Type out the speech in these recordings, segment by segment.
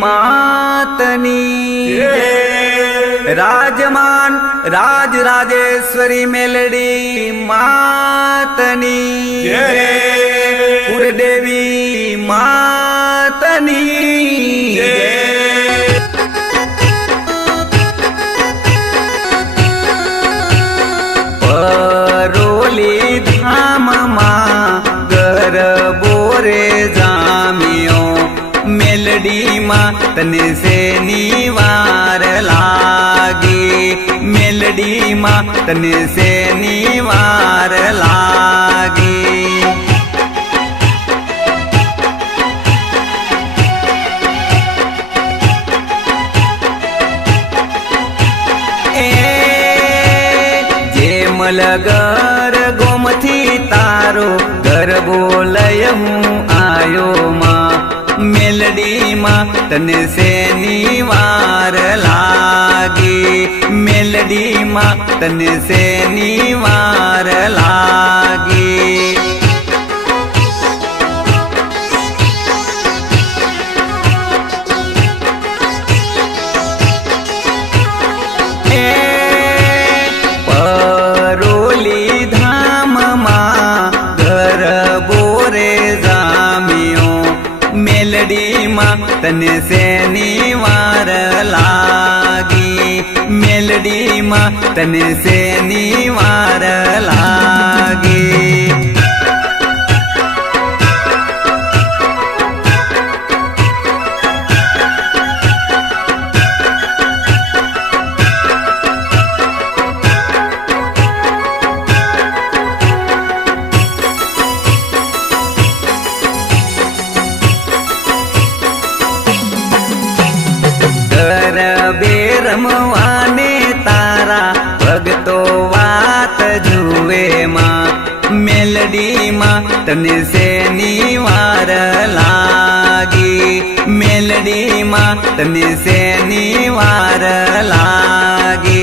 मातनी राजमान Rajrajeshwari melody मातनी कुलदेवी मातनी परोली धाम मां घर बोरे जामियो मेलडी मां तने से निवार लागी मेलडी मां तने से निवार लागी मलगर गोमथी तारो घर बोलय हूँ आयो माँ मेलडी माँ तने से निवार लागी मेलडी माँ तने से निवार लागी तने से निवार लागी मेलडी मां तने से निवार लागी बेरमवाने तारा भगतो वात जुए मां मेलडी मां तने से निवार लागी मेलडी मां तने से निवार लागी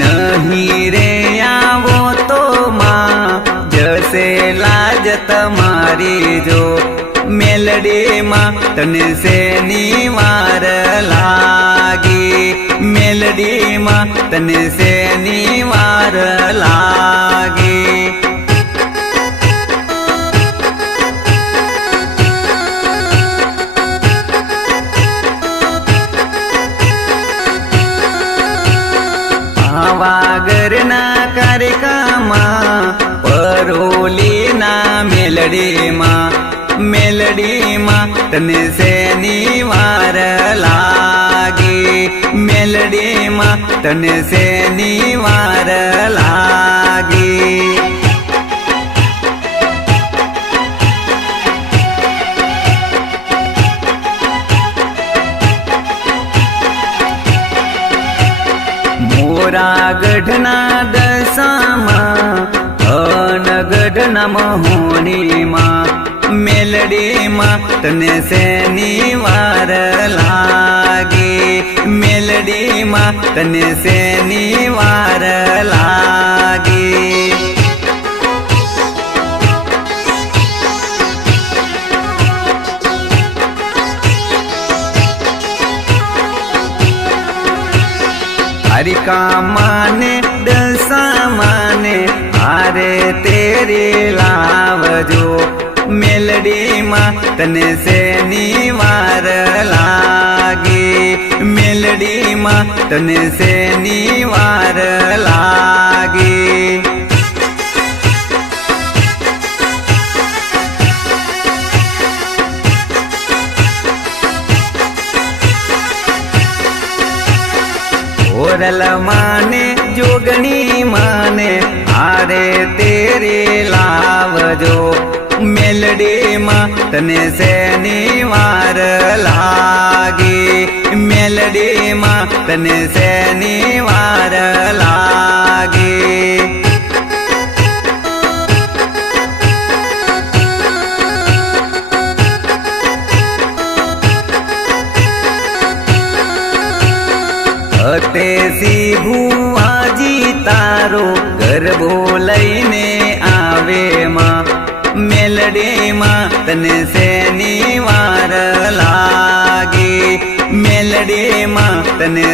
नहीं रे से लाज तुम्हारी जो मेलडी मां तने से निवार लागी मेलडी मां तने से निवार लागी पावागर ना कार्यकामा परोली ना मेलडी मां तने से निवार लागी मेलडी मां तने से निवार लागी मोरा गढ़ना दसामा गढ़ना मोहनी मां मेलडी मां तने से निवार लागी मेलडी मां तने से निवार लागी हरिका माने दसा माने आरे तेरे लावजो मेलडी मां तने से निवार लागी मेलडी मां तने से निवार लागी ओरल माने जोगनी माने आरे तेरे लावजो मेलडी मां तने से निवार लागी मेलडी मां तने से निवार लागी ફતેસી ભુવાજી તારો ગરબો લઈને આવે માં મેલડીમાં તને શનિવાર લાગે મેલડીમાં તને